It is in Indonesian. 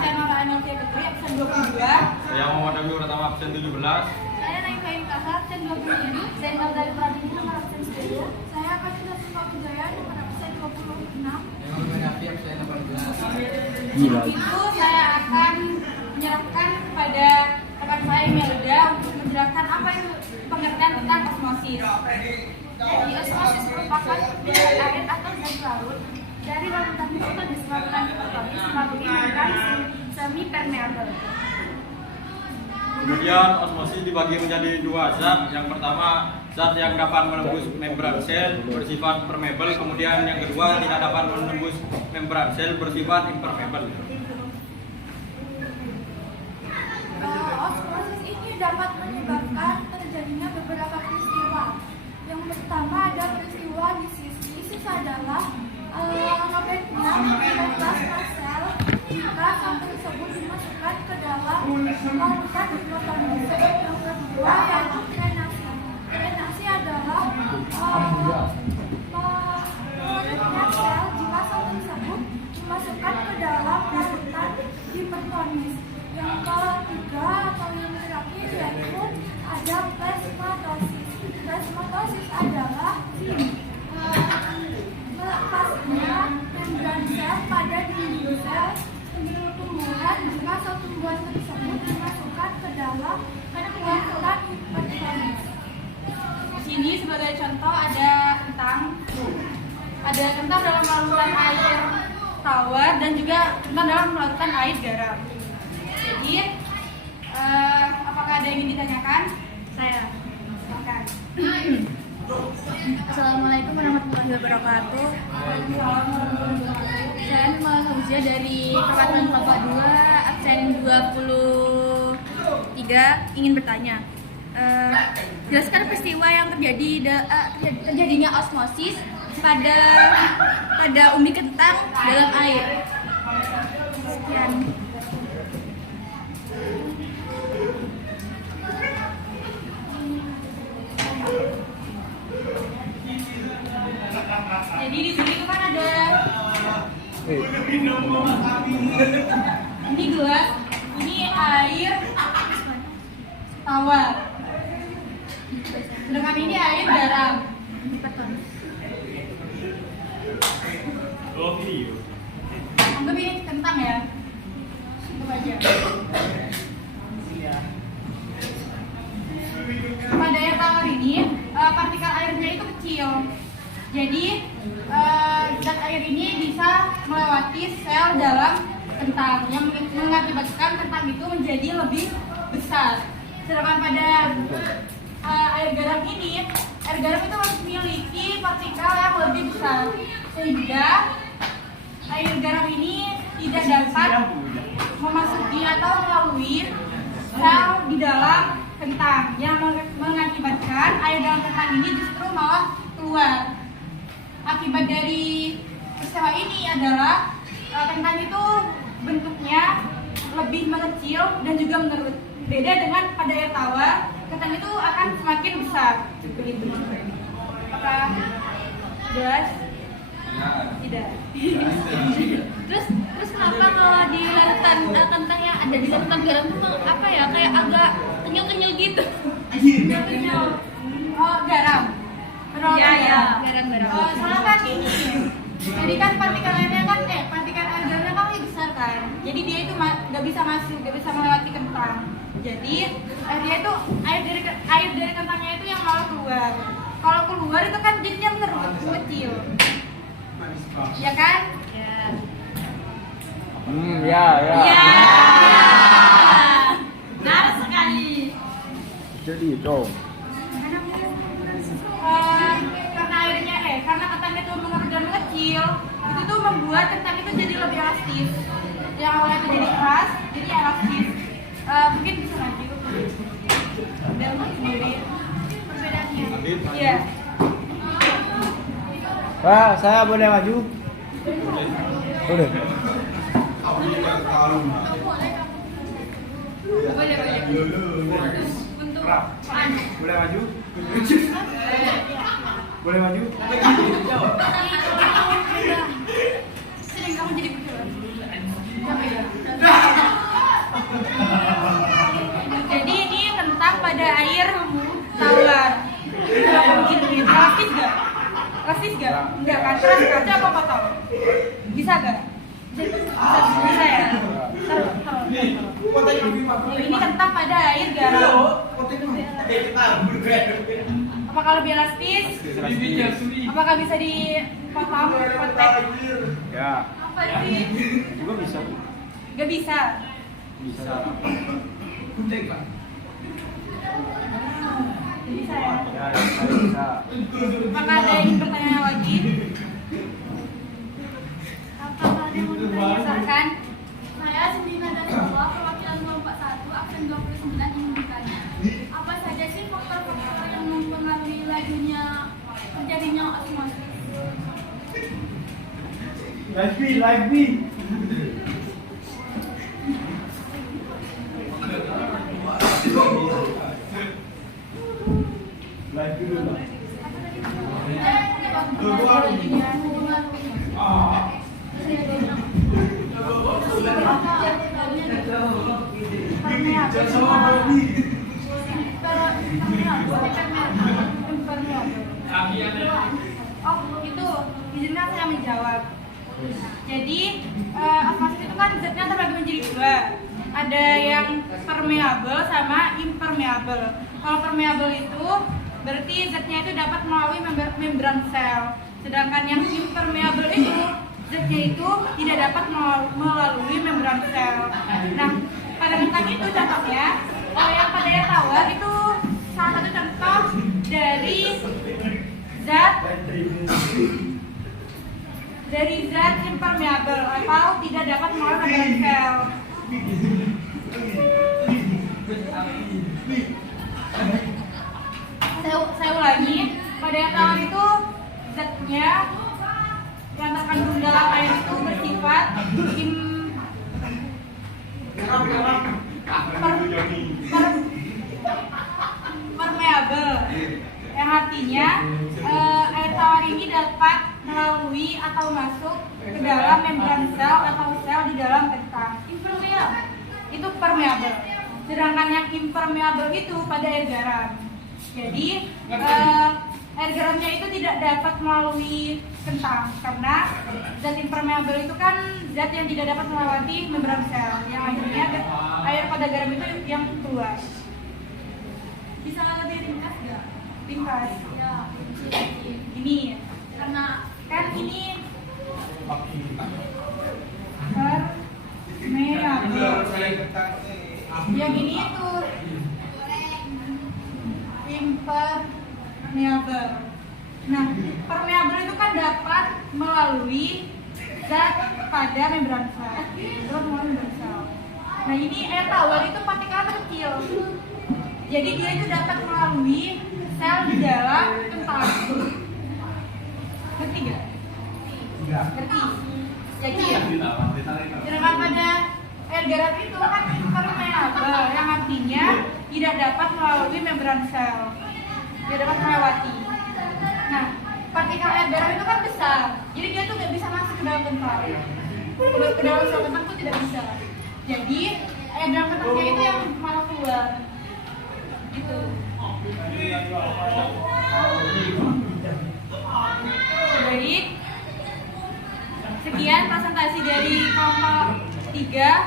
saya Nova Anelvia Putri, absen 22. Saya Muhammad Abi Pratama, absen 17. Saya Naim Kain Kasar, absen 27. Saya Naldari Pradini, nomor absen 10. Saya Akadina Sumpah Wijaya, nomor absen 26. Gila. Itu saya akan menyerahkan kepada rekan saya Melda untuk menjelaskan apa itu pengertian tentang osmosis. Jadi osmosis merupakan perpindahan air atau zat laut dari larutan tertentu disebabkan hipertonis melalui membran semi permeabel. Kemudian osmosis dibagi menjadi dua zat. Yang pertama, zat yang dapat menembus membran sel bersifat permeable. Kemudian yang kedua, tidak dapat menembus membran sel bersifat impermeable. Osmosis ini dapat menyebabkan terjadinya beberapa peristiwa. Yang pertama ada peristiwa lisis adalah robeknya plasma sel jika sel tersebut dimasukkan ke dalam larutan hidrotonis. Yang kedua yaitu drenasi. Drenasi adalah menurutnya sel jika sel tersebut dimasukkan ke dalam larutan hipertonis. Yang ketiga atau yang terakhir yaitu ada plasmatosis. Plasmatosis adalah melepasnya membran sel pada dinding sel tumbuhan jika sel tumbuhan tersebut dimasukkan ke dalam larutan hipertonis. Di sini sebagai contoh ada kentang. Ada kentang dalam larutan air tawar dan juga kentang dalam larutan air garam. Jadi, apakah ada yang ingin ditanyakan? Saya. Silakan. Assalamualaikum warahmatullahi wabarakatuh. Saya Nurul Fauzia dari Perwakilan Kelompok 2, absen 23, ingin bertanya. Jelaskan peristiwa yang terjadinya osmosis pada umbi kentang dalam air. Sekian. Jadi di sini tuh kan ada ini gelas, ini air tawar. Sedangkan ini air garam. Anggap ini kentang ya. Coba aja. Pada air tawar ini partikel airnya itu kecil. Jadi zat air ini bisa melewati sel dalam kentang yang mengakibatkan kentang itu menjadi lebih besar. Sedangkan pada air garam ini, air garam itu memiliki partikel yang lebih besar sehingga air garam ini tidak dapat memasuki atau melalui sel di dalam kentang yang mengakibatkan air dalam kentang ini justru malah keluar. Akibat dari peristiwa ini adalah kentang itu bentuknya lebih mengecil dan juga menurut. Beda dengan pada air tawar, kentang itu akan semakin besar. Apakah jelas? Tidak. Terus kenapa kalau di larutan kentang yang ada di larutan garam itu apa ya, kayak agak kenyal-kenyal gitu? Kenyal. Oh, garam. Iya. Garam. Soalnya kan ini. Jadi kan partikel airnya kan partikel air garamnya kan lebih besar kan. Jadi dia itu nggak bisa masuk, nggak bisa melewati kentang. Jadi dia itu air dari kentangnya itu yang malah keluar. Kalau keluar itu kan jadinya menurut kecil. Ya kan? Ya. Ya. Ya. Benar sekali. Jadi dong. Karena kentang itu menurut dan mengecil, itu tuh membuat kentang itu jadi lebih elastis. Yang awalnya itu jadi keras, jadi elastis. Mungkin bisa lanjut. Dan sendiri perbedaannya. Iya. Pak, saya boleh maju? Boleh. Untuk Boleh maju? Boleh maju? sering kamu jadi berjuang. Enggak kan? Keras kaca apa kotor? Bisa gak? Bisa ya? Taruh. Ini kentang pada air garam. Apakah lebih elastis? Apakah bisa dipotong? Potek? Ya. Apa sih? Juga bisa. Gak bisa. Bisa. Bisa ya? Ya, bisa. Apakah ada yang ingin bertanya lagi? Apakah ada yang mau ditanya? Silakan. Saya Sendina dan Jawa, perwakilan kelompok 1, absen 29 ingin bertanya. Apa saja sih faktor-faktor yang mempengaruhi lajunya terjadinya osmosis? Live B. Live B dulu. Oh itu, izinkan saya menjawab. Jadi osmosis itu kan zatnya terbagi menjadi dua. Ada yang permeabel sama impermeabel. Kalau permeabel itu berarti zatnya itu dapat melalui membran sel. Sedangkan yang impermeabel itu zatnya itu tidak dapat melalui membran sel. Nah, pada kentang itu contohnya, yang pada air tawar itu salah satu contoh dari zat impermeabel atau tidak dapat melalui membran sel. Saya ulangi, pada air tawar itu zatnya yang terkandung dalam air itu bersifat permeabel, yang artinya air tawar ini dapat melalui atau masuk ke dalam membran sel atau sel di dalam kentang. Impermeabel itu permeabel, sedangkan yang impermeabel itu pada air garam. Jadi air garamnya itu tidak dapat melalui kentang karena zat impermeabel itu kan zat yang tidak dapat melewati membran sel, yang akhirnya air pada garam itu yang keluar. Bisa lebih ringkas nggak? Ringkas. Ya, Ini karena kan ini permeabel. Yang ini itu impermeabel. Nah, permeabel itu kan dapat melalui zat pada membran sel. Terus melalui membran sel. Nah, ini air tawar itu partikelnya kecil. Jadi dia itu dapat melalui sel di dalam kentang. Ngerti gak? Ngerti. Jadi ya. Sedangkan pada air garam itu kan permeabel, yang artinya tidak dapat melalui membran sel. Tidak dapat melewati. Nah, partikel air garam itu kan besar. Jadi dia tuh nggak bisa masuk ke dalam kentang. Ke dalam sel kentang tuh tidak bisa. Jadi air dalam kentangnya itu yang malah keluar. Gitu. Baik. Sekian presentasi dari kelompok 3.